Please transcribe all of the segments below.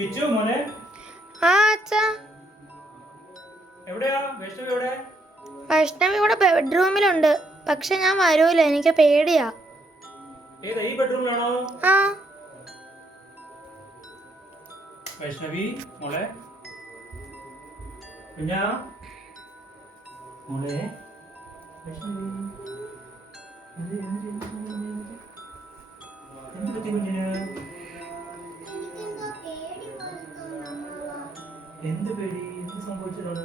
കിച്ചു മോനെ എവിടെയാ വൈഷ്ണവി? എവിടെ? വൈഷ്ണവി ഇവിടെ ബെഡ്റൂമിലുണ്ട്. പക്ഷെ ഞാൻ വരൂല, എനിക്ക് പേടിയാ. ഏതാ ഈ ബെഡ്റൂമിലാണോ? ആ വൈഷ്ണവി മോളെ, കുഞ്ഞാ മോളെ, വൈഷ്ണവി എന്ത് പറ്റി കുഞ്ഞിന്? എന്ത് പേടി? എന്ത് സംഭവിച്ചതാണ്?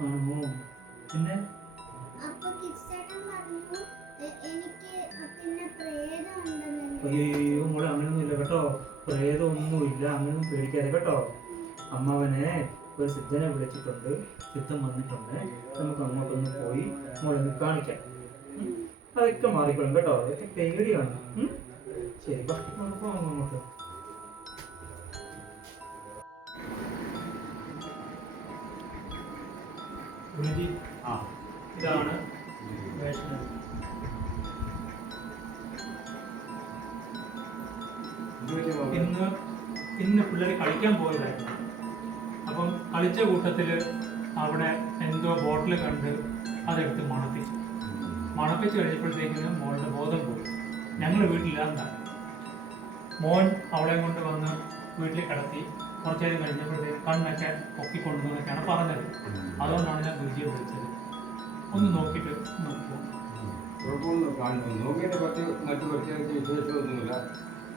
ആണോ? പിന്നെ അയ്യോ മോളെ, അങ്ങനൊന്നുമില്ല കേട്ടോ. പ്രേതമൊന്നുമില്ല, അങ്ങനൊന്നും പേടിക്കാതെ കേട്ടോ. അമ്മാവനെ ഒരു സിദ്ധനെ വിളിച്ചിട്ടുണ്ട്, സിദ്ധൻ വന്നിട്ടുണ്ട്. നമുക്ക് അങ്ങോട്ടൊന്ന് പോയി മോളെ കാണിക്കാം. അതൊക്കെ മാറിക്കോളും കേട്ടോ. അതൊക്കെ പേടിയാണ്. ശരി, നമുക്ക് പോകാം അങ്ങോട്ട്. ഇതാണ് വൈഷ്ണവി. ഇന്ന് പിള്ളേർ കളിക്കാൻ പോയതായിരുന്നു. അപ്പം കളിച്ച കൂട്ടത്തിൽ അവിടെ എന്തോ ബോട്ടിൽ കണ്ട് അതെടുത്ത് മണപ്പിച്ച് കഴിഞ്ഞപ്പോഴത്തേക്കിനും മോളുടെ ബോധം പോയി. ഞങ്ങൾ വീട്ടിലില്ലാന്നാണ്. മോൻ അവളെ കൊണ്ട് വന്ന് വീട്ടിൽ കിടത്തി. കുറച്ച് നേരം കഴിഞ്ഞപ്പോഴത്തേക്ക് കണ്ണൊക്കെ പൊക്കിക്കൊണ്ടുവന്നൊക്കെയാണ് പറഞ്ഞത്. അതുകൊണ്ടാണ് ഞാൻ ഗുരുജിയെ വിളിച്ചത്. ഒന്ന് നോക്കിയിട്ട് നോക്കുമോ? നോക്കിയിട്ട് മറ്റു പ്രത്യേകിച്ച് വിശേഷമൊന്നുമില്ല.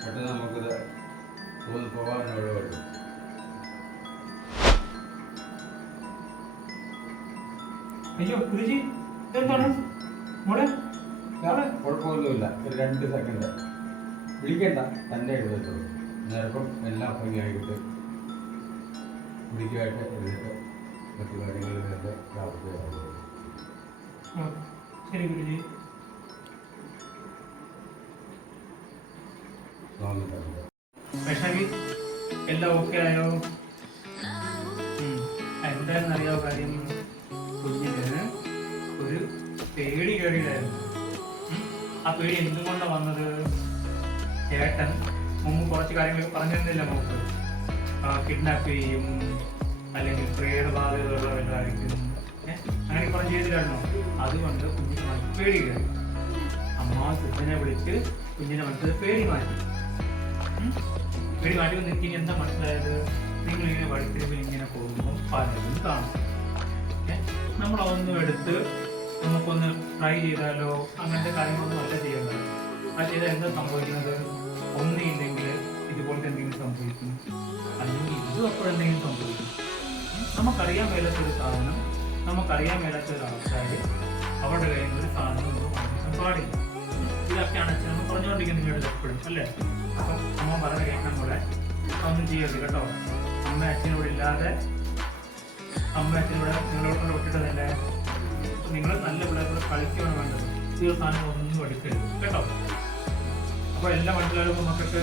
പെട്ടെന്ന് നമുക്കിത് ഒന്ന് പോകാനുള്ള വഴി. അയ്യോ ഗുരുജി, എന്താണ് മോളെ? കുഴപ്പമൊന്നുമില്ല. ഒരു 2 സെക്കൻഡ് വിളിക്കണ്ട, തന്നെ എഴുതത്തുള്ളൂ. നേരപ്പം എല്ലാം ഭംഗിയായിട്ട് കുടിക്കായിട്ട് എഴുതിട്ട് മറ്റു കാര്യങ്ങളിലൊക്കെ പ്രാപ്തിയാകും. ശരി ഗുരുജി. വൈഷ്ണവി, എല്ലാം ഓക്കെ ആയോ? എന്താണെന്നറിയാവോ കാര്യം? കുഞ്ഞിന് ഒരു പേടി കേടിയായിരുന്നു. ആ പേടി എന്തുകൊണ്ടാണ് വന്നത്? ചേട്ടൻ മുമ്പ് കുറച്ച് കാര്യങ്ങൾ പറഞ്ഞിരുന്നില്ല. നമുക്ക് കിഡ്നാപ്പ് ചെയ്യും, അല്ലെങ്കിൽ പ്രേതബാധകളുള്ള വല്ലതായിരിക്കും, അങ്ങനെ പറഞ്ഞ് ചെയ്തില്ലായിരുന്നോ? അതുകൊണ്ട് കുഞ്ഞിന് മനസ്സിൽ പേടി കയറി. അമ്മ സിദ്ധനെ വിളിച്ച് കുഞ്ഞിനെ മനസ്സിൽ പേടി മാറ്റി. പേടി മാറ്റി വന്നിട്ട് ഇനി എന്താ മനസ്സിലായത്? നിങ്ങളിങ്ങനെ വഴിത്തിരിവിൽ ഇങ്ങനെ പോകുമ്പോൾ പലതും കാണും. നമ്മളതൊന്നും എടുത്ത് നമുക്കൊന്ന് ട്രൈ ചെയ്താലോ? അങ്ങനത്തെ കാര്യങ്ങളൊന്നും അല്ല ചെയ്യേണ്ടത്. അത് ചെയ്താൽ എന്താ സംഭവിക്കുന്നത്? ഒന്നില്ലെങ്കിൽ ഇതുപോലത്തെ എന്തെങ്കിലും സംഭവിക്കും, അല്ലെങ്കിൽ ഇതും അപ്പോഴെന്തെങ്കിലും സംഭവിക്കും. നമുക്കറിയാൻ മേലാത്തൊരു സാധനം, നമുക്കറിയാൻ മേലാത്തൊരു ആൾക്കാർ അവരുടെ കയ്യിൽ ഒരു സാധനം ഒന്നും വാങ്ങിക്കാൻ പാടില്ല. ഇതൊക്കെയാണ് അച്ഛൻ നമ്മൾ പറഞ്ഞുകൊണ്ടിരിക്കുന്നത് നിങ്ങളുടെ എപ്പോഴും, അല്ലേ? അപ്പം അമ്മ പറഞ്ഞ കേൾക്കാൻ പോലെ ഒന്നും ചെയ്യരുത് കേട്ടോ. അമ്മ അച്ഛനോട് ഇല്ലാതെ, അമ്മ അച്ഛനോട് നിങ്ങളോട് വിട്ടിട്ടതല്ലേ. നിങ്ങൾ നല്ല പിള്ളേരോട് കളിക്കുകയാണ് വേണ്ടത്. ഈ സാധനം ഒന്നും എടുക്കരുത് കേട്ടോ. അപ്പോൾ എല്ലാം മനസ്സിലാകുമ്പോൾ മക്കൾക്ക്